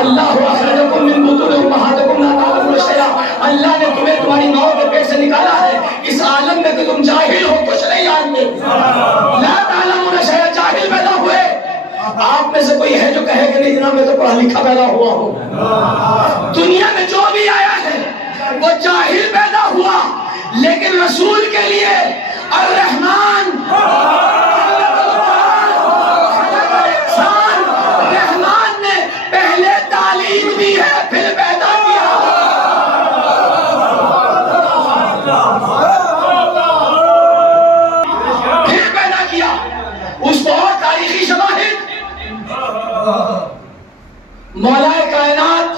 اللہ اخرجکم من بطون امہاتکم لا تعلمون شیئا، اللہ نے تمہیں تمہاری ماں کے پیٹ سے نکالا ہے اس عالم میں کہ تم جاہل ہو، کچھ نہیں جانتے. لا تعلمون شیئا، جاہل پیدا ہوئے. آپ میں سے کوئی ہے جو کہے کہ نہیں جناب میں تو پڑھا لکھا پیدا ہوا ہوں؟ دنیا میں جو بھی آیا ہے وہ جاہل پیدا ہوا، لیکن رسول کے لیے الرحمن رحمان نے پہلے تعلیم دی ہے پھر پیدا کیا. پھر پیدا کیا. اس کو اور تاریخی شواہد، مولا کائنات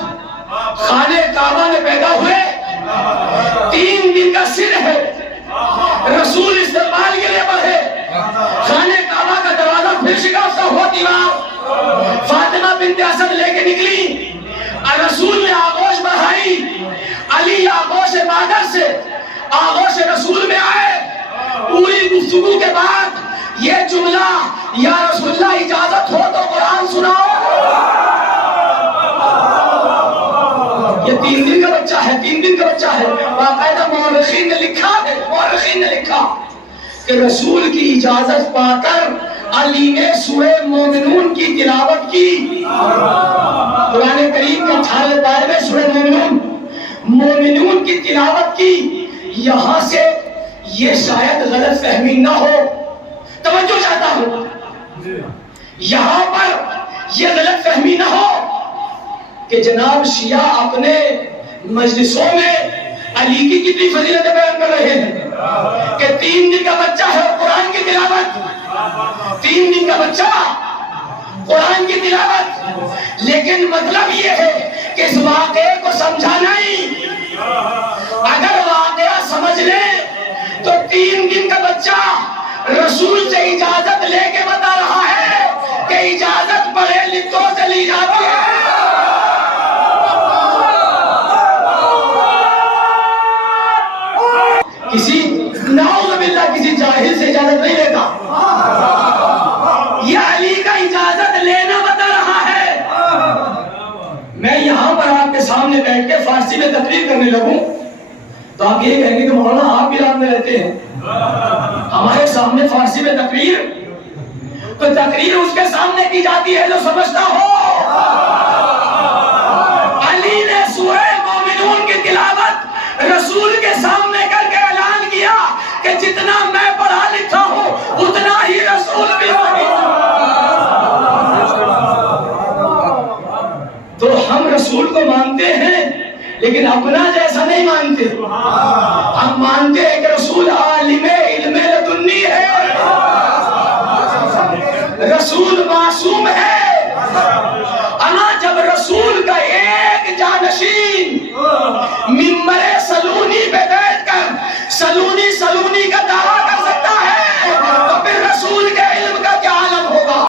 خانہ کعبہ میں پیدا ہوئے، 3 دن کا سر ہے، رسول استقبال کے لیے بڑھے، خانہ کعبہ کا دروازہ پھر شکستہ ہوا، دیوار فاطمہ بنت اسد لے کے نکلی، رسول نے آغوش بڑھائی، علی آغوش بادر سے آغوش رسول میں آئے. پوری گفتگو کے بعد یہ جملہ، یا رسول اللہ اجازت ہو تو قرآن سناؤ. یہ 3 دن کا بچہ ہے، 3 دن کا بچہ ہے. باقاعدہ مورخین نے لکھا کہ رسول کی اجازت پا کر علی نے سورہ مومنون کی تلاوت کی. قرآن کریم کا 18 پارے میں سورہ مومنون کی تلاوت کی. یہاں سے یہ شاید غلط فہمی نہ ہو، توجہ چاہتا ہوں، یہاں پر یہ غلط فہمی نہ ہو کہ جناب شیعہ اپنے مجلسوں میں علی کی کتنی فضیلتیں بیان کر رہے ہیں کہ 3 دن کا بچہ ہے قرآن کی تلاوت، 3 دن کا بچہ قرآن کی تلاوت. لیکن مطلب یہ ہے کہ اس واقعے کو سمجھا نہیں. اگر واقعہ سمجھ لیں تو 3 دن کا بچہ رسول سے اجازت لے کے بتا رہا ہے کہ اجازت پڑھے لکھوں سے لی جاتی ہے. کسی نعوذ باللہ کسی جاہل سے اجازت نہیں لیتا، یہ علی کا اجازت لینا بتا رہا ہے. میں یہاں پر آپ کے سامنے بیٹھ کے فارسی میں تقریر کرنے لگوں تو آپ یہ کہیں گے کہ مولانا آپ بھی رات میں رہتے ہیں، ہمارے سامنے فارسی میں تقریر، تو تقریر اس کے سامنے کی جاتی ہے جو سمجھتا ہو. علی نے سورہ مومنون کی تلاوت رسول کے سامنے کر کے اعلان کیا کہ جتنا میں پڑھا لکھا ہوں اتنا ہی رسول بھی پڑھی. تو ہم رسول کو مانتے ہیں لیکن اپنا جیسا نہیں مانتے. ہم مانتے ہیں کہ رسول عالم علم لدنی ہے، رسول معصوم ہے.